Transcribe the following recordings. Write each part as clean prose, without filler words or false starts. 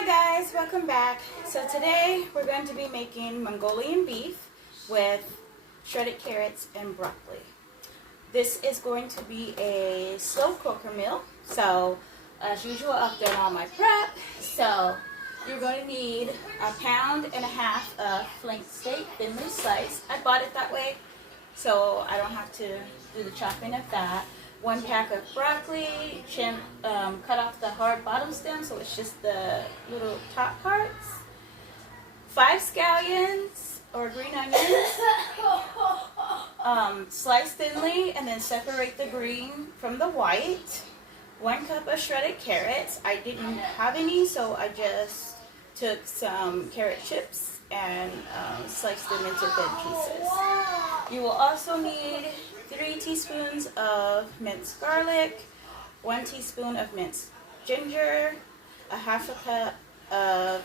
Hi guys, welcome back. So today we're going to be making Mongolian beef with shredded carrots and broccoli. This is going to be a slow cooker meal. So as usual, I've done all my prep. So you're going to need 1.5 pounds of flank steak, thinly sliced. I bought it that way, so I don't have to do the chopping of that. 1 pack of broccoli, cut off the hard bottom stem, so it's just the little top parts. 5 scallions or green onions, slice thinly and then separate the green from the white. 1 cup of shredded carrots. I didn't have any, so I just took some carrot chips and sliced them into thin pieces. You will also need 3 teaspoons of minced garlic, 1 teaspoon of minced ginger, 1/2 cup of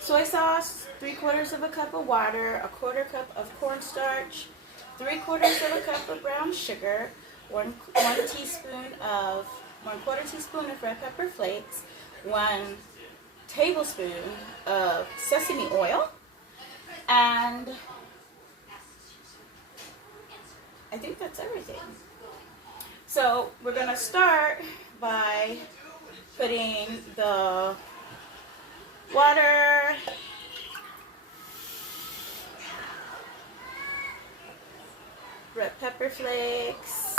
soy sauce, 3/4 cup of water, 1/4 cup of cornstarch, 3/4 cup of brown sugar, 1 teaspoon of 1/4 teaspoon of red pepper flakes, 1 tablespoon of sesame oil, and I think that's everything. So we're going to start by putting the water, red pepper flakes,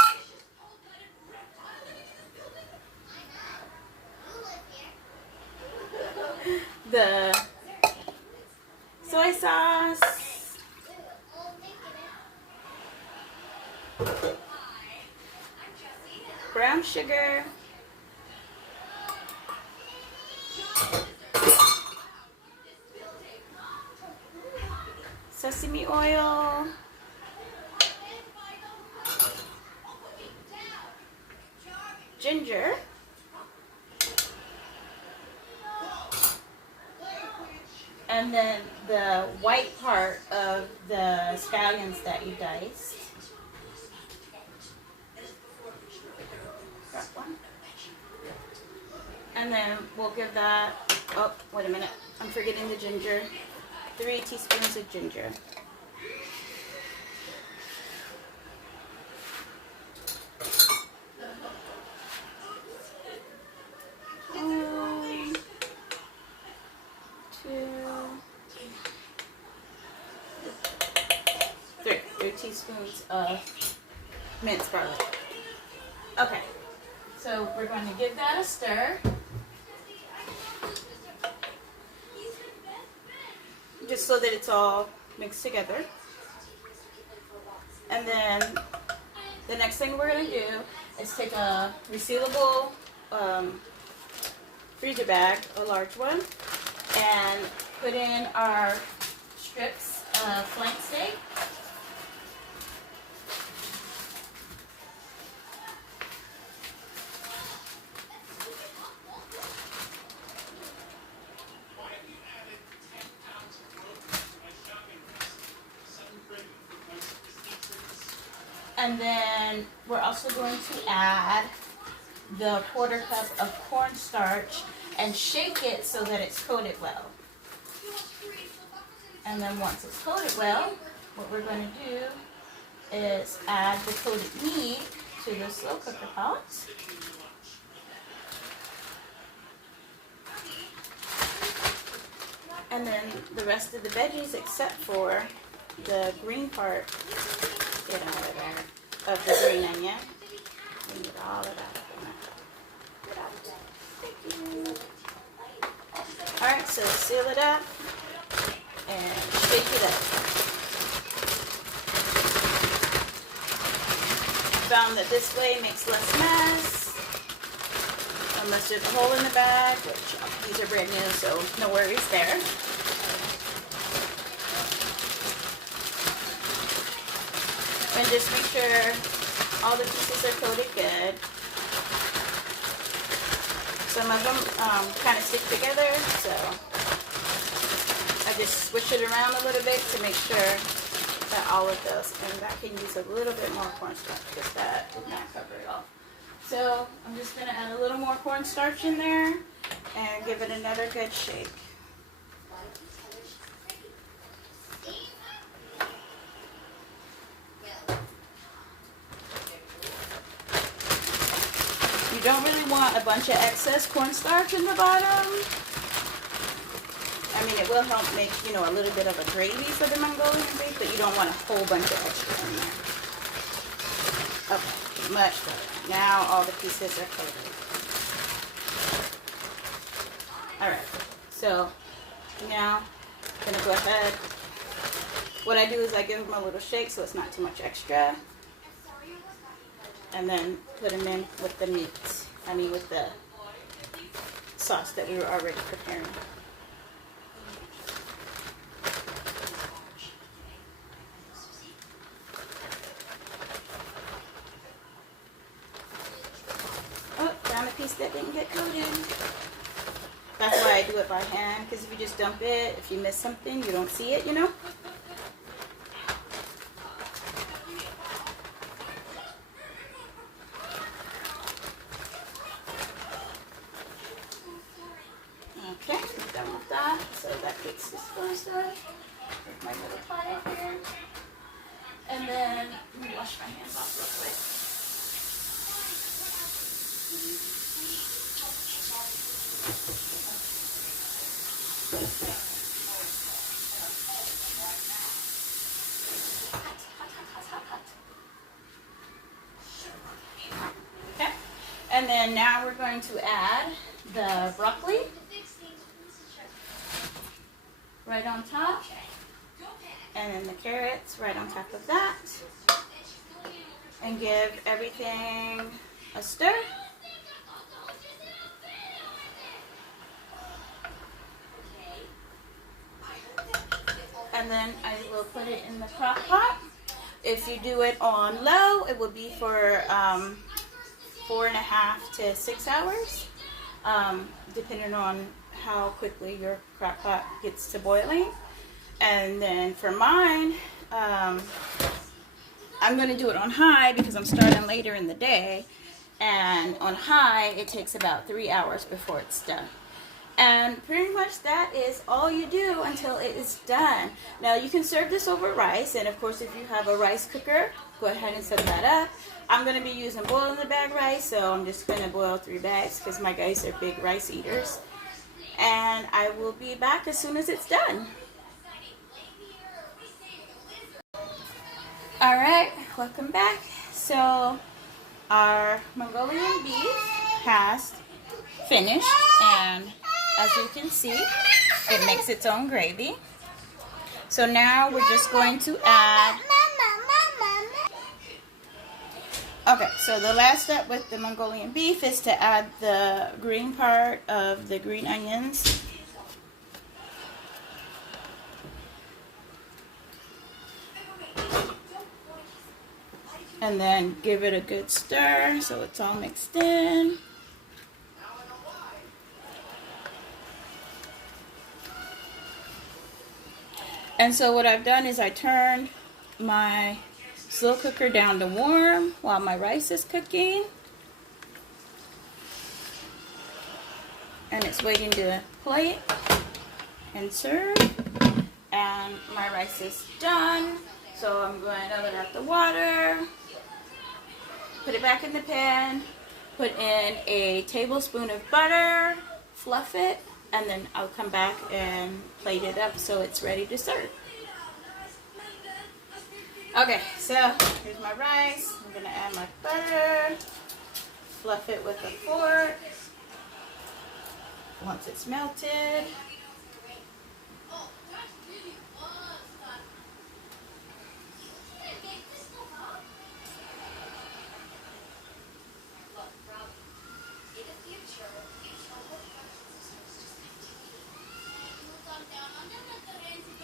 the soy sauce, brown sugar, sesame oil, ginger, and then the white part of the scallions that you diced. And then we'll give that, oh, wait a minute, I'm forgetting the ginger. 3 teaspoons of ginger. Three teaspoons of minced garlic. Okay, so we're going to give that a stir. Just so that it's all mixed together. And then the next thing we're going to do is take a resealable freezer bag, a large one, and put in our strips of flank steak. And then we're also going to add the 1/4 cup of cornstarch and shake it so that it's coated well. And then once it's coated well, what we're going to do is add the coated meat to the slow cooker pot. And then the rest of the veggies, except for the green part, get out of there, of the green onion. We need all of that. Get out. Thank you. Alright, so seal it up and shake it up. Found that this way makes less mess. Unless there's a hole in the bag, which these are brand new, so no worries there. And just make sure all the pieces are coated good. Some of them kind of stick together, so I just swish it around a little bit to make sure that all of those, and that can use a little bit more cornstarch because that did not cover it all. So I'm just going to add a little more cornstarch in there, and give it another good shake. You don't really want a bunch of excess cornstarch in the bottom. I mean, it will help make, you know, a little bit of a gravy for the Mongolian beef, but you don't want a whole bunch of extra in there. Okay, much better. Now all the pieces are coated. Alright, so now I'm going to go ahead. What I do is I give them a little shake so it's not too much extra. And then put them in with the meat. I mean with the sauce that we were already preparing. Oh, found a piece that didn't get coated. That's why I do it by hand, because if you just dump it, if you miss something, you don't see it, you know? Okay, I'm done with that. So that gets disposed of. Put my little pot in here. And then, let me wash my hands off real quick. Okay, and then now we're going to add the broccoli right on top, and then the carrots right on top of that, and give everything a stir. And then I will put it in the crock pot. If you do it on low, it will be for 4.5 to 6 hours, depending on how quickly your crock pot gets to boiling. And then for mine, I'm going to do it on high because I'm starting later in the day. And on high, it takes about 3 hours before it's done. And pretty much that is all you do until it is done. Now you can serve this over rice, and of course if you have a rice cooker, go ahead and set that up. I'm going to be using boil in the bag rice, so I'm just going to boil 3 bags because my guys are big rice eaters. And I will be back as soon as it's done. Alright, welcome back. So our Mongolian beef has finished, and as you can see, it makes its own gravy. So now we're just going to add... Okay, so the last step with the Mongolian beef is to add the green part of the green onions. And then give it a good stir so it's all mixed in. And so what I've done is I turned my slow cooker down to warm while my rice is cooking. And it's waiting to plate and serve. And my rice is done. So I'm going to let out the water. Put it back in the pan. Put in a tablespoon of butter. Fluff it. And then I'll come back and plate it up so it's ready to serve. Okay, so here's my rice. I'm going to add my butter. Fluff it with a fork. Once it's melted.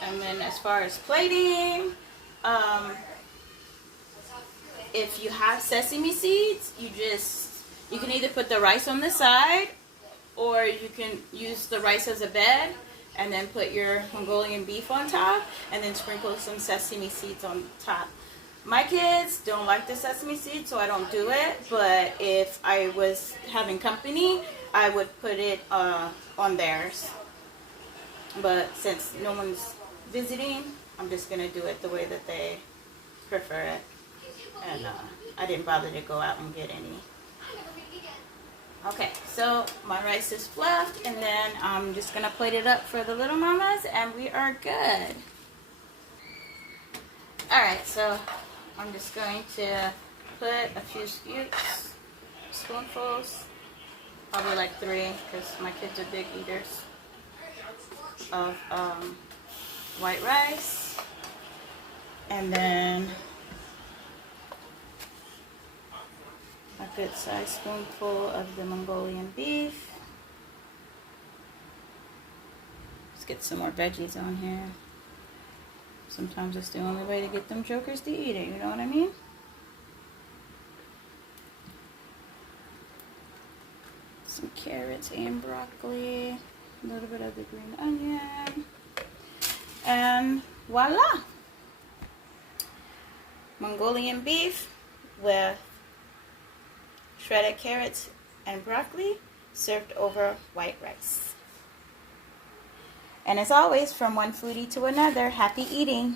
And then as far as plating, if you have sesame seeds, you can either put the rice on the side, or you can use the rice as a bed and then put your Mongolian beef on top and then sprinkle some sesame seeds on top. My kids don't like the sesame seeds, so I don't do it, but if I was having company, I would put it on theirs. But since no one's visiting, I'm just going to do it the way that they prefer it. And I didn't bother to go out and get any. Okay, so my rice is fluffed, and then I'm just going to plate it up for the little mamas, and we are good. Alright, so I'm just going to put a few spoonfuls, probably like 3, because my kids are big eaters, of white rice, and then a good sized spoonful of the Mongolian beef. Let's get some more veggies on here. Sometimes it's the only way to get them jokers to eat it, you know what I mean? Some carrots and broccoli, a little bit of the green onion, and voila! Mongolian beef with shredded carrots and broccoli served over white rice. And as always, from one foodie to another, happy eating!